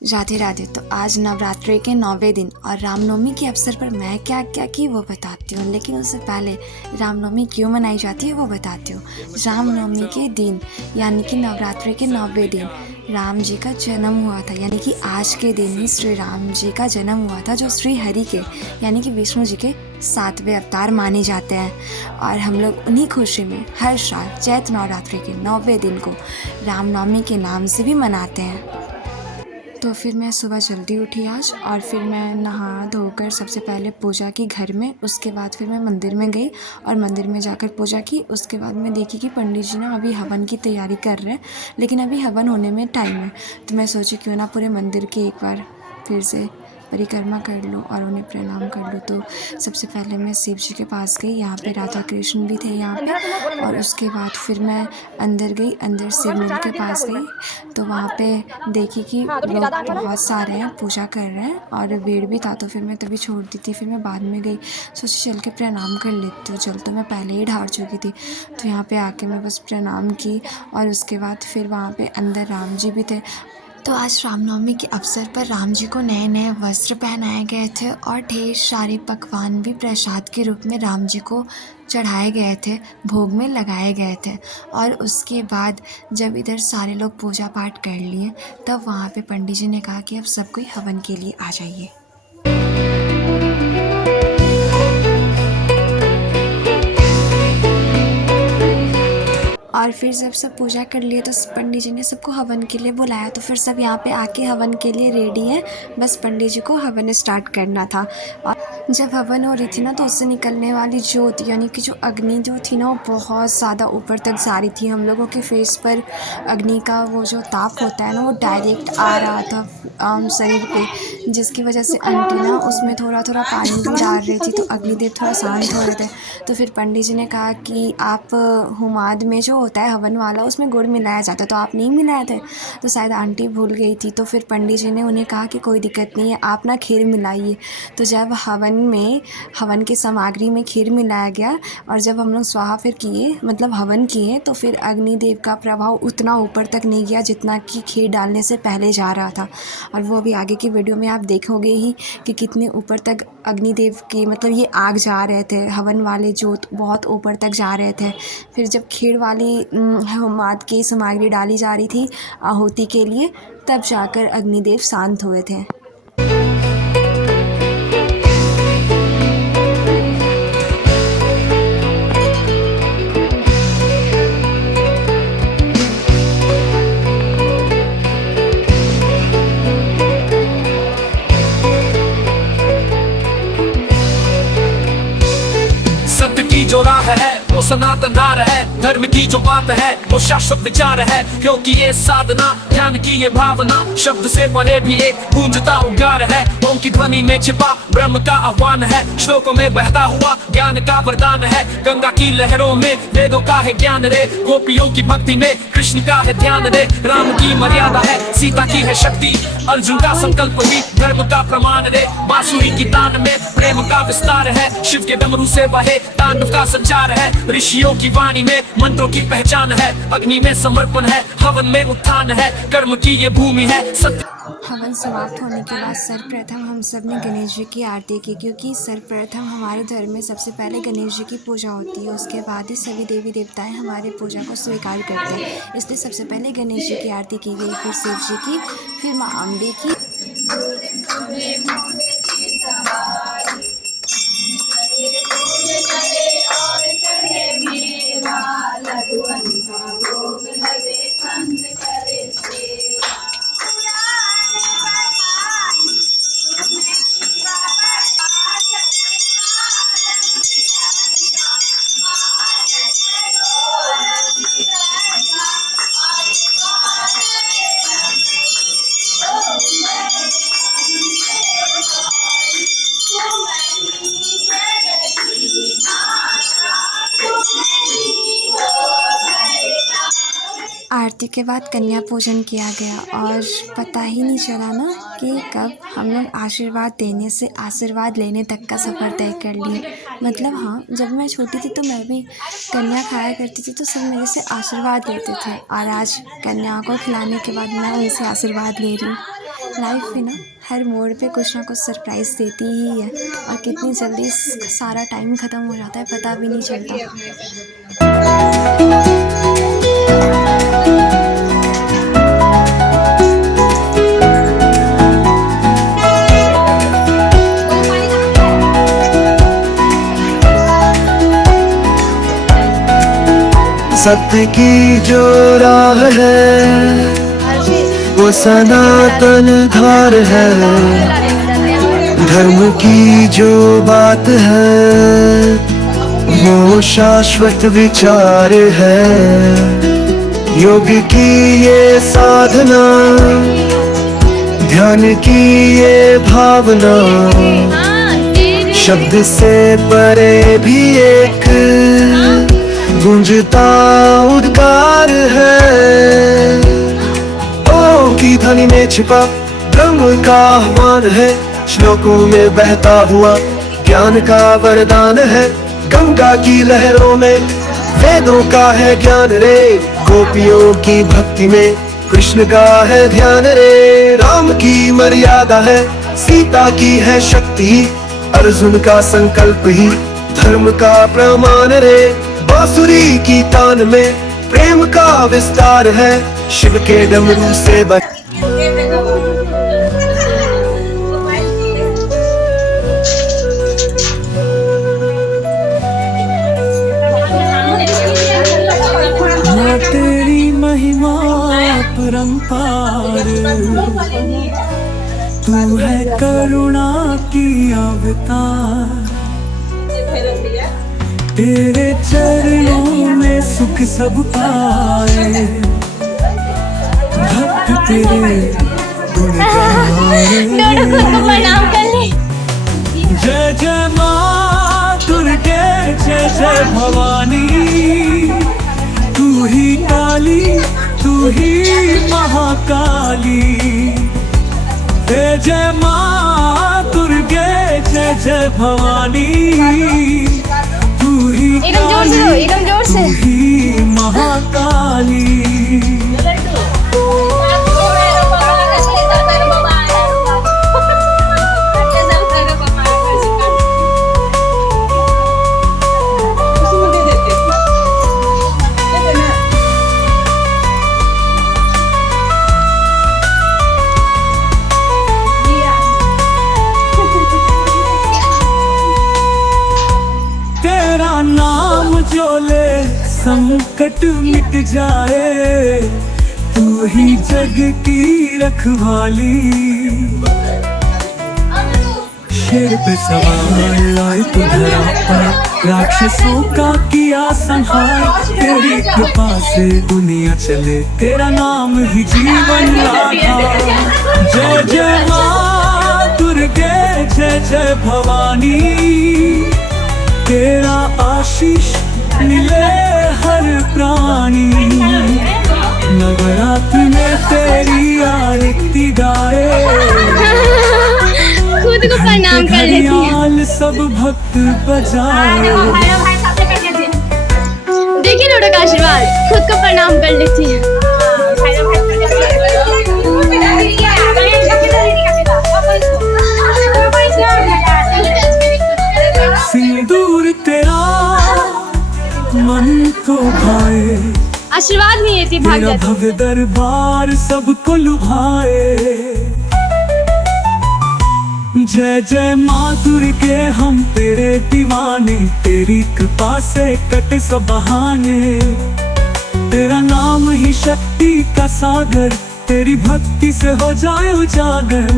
राधे राधे। तो आज नवरात्रि के 9वें दिन और रामनवमी के अवसर पर मैं क्या क्या की वो बताती हूँ, लेकिन उससे पहले रामनवमी क्यों मनाई जाती है वो बताती हूँ। रामनवमी के दिन यानी कि नवरात्रि के 9वें दिन राम जी का जन्म हुआ था, यानी कि आज के दिन ही श्री राम जी का जन्म हुआ था, जो श्री हरि के यानी कि विष्णु जी के 7वें अवतार माने जाते हैं। और हम लोग उन्हीं खुशी में हर साल चैत्र नवरात्रि के 9वें दिन को रामनवमी के नाम से भी मनाते हैं। तो फिर मैं सुबह जल्दी उठी आज और फिर मैं नहा धोकर सबसे पहले पूजा की घर में। उसके बाद फिर मैं मंदिर में गई और मंदिर में जाकर पूजा की। उसके बाद मैं देखी कि पंडित जी ना अभी हवन की तैयारी कर रहे हैं, लेकिन अभी हवन होने में टाइम है। तो मैं सोची क्यों ना पूरे मंदिर की एक बार फिर से परिक्रमा कर लूँ और उन्हें प्रणाम कर लूँ। तो सबसे पहले मैं शिव जी के पास गई, यहाँ पे राधा कृष्ण भी थे यहाँ पे। और उसके बाद फिर मैं अंदर गई, अंदर शिवलिंग के पास गई। तो वहाँ पे देखी कि लोग बहुत सारे हैं, पूजा कर रहे हैं और भीड़ भी था। तो फिर मैं तभी छोड़ दी थी। फिर मैं बाद में गई, सोची चल के प्रणाम कर लेती हूँ। चल, तो मैं पहले ही ढार चुकी थी। तो यहाँ पे आके मैं बस प्रणाम की और उसके बाद फिर वहाँ पे अंदर राम जी भी थे। तो आज रामनवमी के अवसर पर राम जी को नए नए वस्त्र पहनाए गए थे और ढेर सारे पकवान भी प्रसाद के रूप में राम जी को चढ़ाए गए थे, भोग में लगाए गए थे। और उसके बाद जब इधर सारे लोग पूजा पाठ कर लिए, तब वहाँ पे पंडित जी ने कहा कि अब सब कोई हवन के लिए आ जाइए। और फिर जब सब पूजा कर लिए तो पंडित जी ने सबको हवन के लिए बुलाया। तो फिर सब यहाँ पे आके हवन के लिए रेडी हैं, बस पंडित जी को हवन स्टार्ट करना था। और जब हवन हो रही थी ना, तो उससे निकलने वाली ज्योत यानी कि जो अग्नि जो थी ना, वो बहुत ज़्यादा ऊपर तक जा रही थी। हम लोगों के फेस पर अग्नि का वो जो ताप होता है ना, वो डायरेक्ट आ रहा था शरीर पे, जिसकी वजह से आंटी ना उसमें थोड़ा थोड़ा पानी भी डाल रही थी, तो अग्निदेव थोड़ा शांत हो रहे थे। तो फिर पंडित जी ने कहा कि आप हुमाद में जो होता है हवन वाला, उसमें गुड़ मिलाया जाता है, तो आप नहीं मिलाए थे। तो शायद आंटी भूल गई थी। तो फिर पंडित जी ने उन्हें कहा कि कोई दिक्कत नहीं है, आप ना खीर मिलाइए। तो जब हवन की सामग्री में खीर मिलाया गया और जब हम लोग स्वाहा फिर किए, मतलब हवन किए, तो फिर अग्निदेव का प्रभाव उतना ऊपर तक नहीं गया जितना कि खीर डालने से पहले जा रहा था। और वो अभी आगे की वीडियो में आप देखोगे ही कि कितने ऊपर तक अग्निदेव के मतलब ये आग जा रहे थे, हवन वाले जोत बहुत ऊपर तक जा रहे थे। फिर जब खीर वाली होमाद की सामग्री डाली जा रही थी आहुति के लिए, तब जाकर अग्निदेव शांत हुए थे। सत्य की जो राह है वो सनातन नार है, धर्म की जो बात है वो शाश्वत विचार है। क्योंकि ये साधना ज्ञान की ये भावना, शब्द से परे भी एक गूंजता उद्गार है। ओम की ध्वनि में छिपा ब्रह्म का आह्वान है, श्लोकों में बहता हुआ ज्ञान का वरदान है। गंगा की लहरों में वेदों का है ज्ञान रे, गोपियों की भक्ति में कृष्ण का है ध्यान रे। राम की मर्यादा है, सीता की है शक्ति, अर्जुन का संकल्प ही धर्म का प्रमाण रे। बांसुरी की तान में प्रेम का विस्तार है, शिव के डमरू से बहे तांडव का संचार है। ऋषियों की वाणी में मंत्रों की पहचान है, अग्नि में समर्पण है, हवन में उत्थान है, कर्म की ये भूमि है सत्य। हवन समाप्त होने के बाद सर्वप्रथम हम सब ने गणेश जी की आरती की, क्योंकि सर्वप्रथम हमारे धर्म में सबसे पहले गणेश जी की पूजा होती है, उसके बाद ही सभी देवी देवताएं हमारे पूजा को स्वीकार करते हैं। इसलिए सबसे पहले गणेश जी की आरती की गई, फिर शिव जी की, फिर माँ अम्बे की। आरती के बाद कन्या पूजन किया गया और पता ही नहीं चला ना कि कब हम लोग आशीर्वाद देने से आशीर्वाद लेने तक का सफ़र तय कर लिए। मतलब हाँ, जब मैं छोटी थी तो मैं भी कन्या खाया करती थी, तो सब मेरे से आशीर्वाद लेते थे, और आज कन्या को खिलाने के बाद मैं उनसे आशीर्वाद ले रही हूँ। लाइफ भी ना हर मोड़ पे कुछ ना कुछ सरप्राइज देती ही है, और कितनी जल्दी सारा टाइम ख़त्म हो जाता है पता भी नहीं चलता। सत्य की जो राह है वो सनातन धार है, धर्म की जो बात है वो शाश्वत विचार है। योग की ये साधना, ध्यान की ये भावना, शब्द से परे भी एक गूंजता उद्गार है। ओम की ध्वनि में छिपा ब्रह्म का आह्वान है, श्लोकों में बहता हुआ ज्ञान का वरदान है। गंगा की लहरों में वेदों का है ज्ञान रे, गोपियों की भक्ति में कृष्ण का है ध्यान रे। राम की मर्यादा है, सीता की है शक्ति, अर्जुन का संकल्प ही धर्म का प्रमाण रे। बांसुरी की तान में प्रेम का विस्तार है, शिव के डमरू से तेरी महिमा परंपार, तू है करुणा की अवतार। तेरे चरणों में सुख सब पाए, भक्त तेरे गुण गाए। जय जय माँ दुर्गे, जय जय भवानी, तू ही काली, तू ही महाकाली। जय जय माँ दुर्गे, जय जय भवानी, तू ही काली, तू ही महाकाली। नाम जो ले संकट मिट जाए, तू ही जग की रखवाली। शेर पे सवार लाए तू धरा पर, राक्षसों का किया संहार। तेरी कृपा से दुनिया चले, तेरा नाम ही जीवन आधार। जय जय माँ दुर्गे, जय जय भवानी, तेरा आशीष मिले हर प्राणी। नवरात्र में तेरी आरती गाए, खुद को प्रणाम कर लेती है। सब भक्त बजाए। देखिए नोटो का आशीर्वाद, खुद को प्रणाम कर लेती है। सिंदूर तेरा मन को भाए, आशीर्वाद नहीं देती भाग तेरा जाती। भव्य दरबार सबको लुभाए। जय जय माँ दुर्गे, हम तेरे दीवाने, तेरी कृपा से कटे सब बहाने। तेरा नाम ही शक्ति का सागर, तेरी भक्ति से हो जाए उजागर।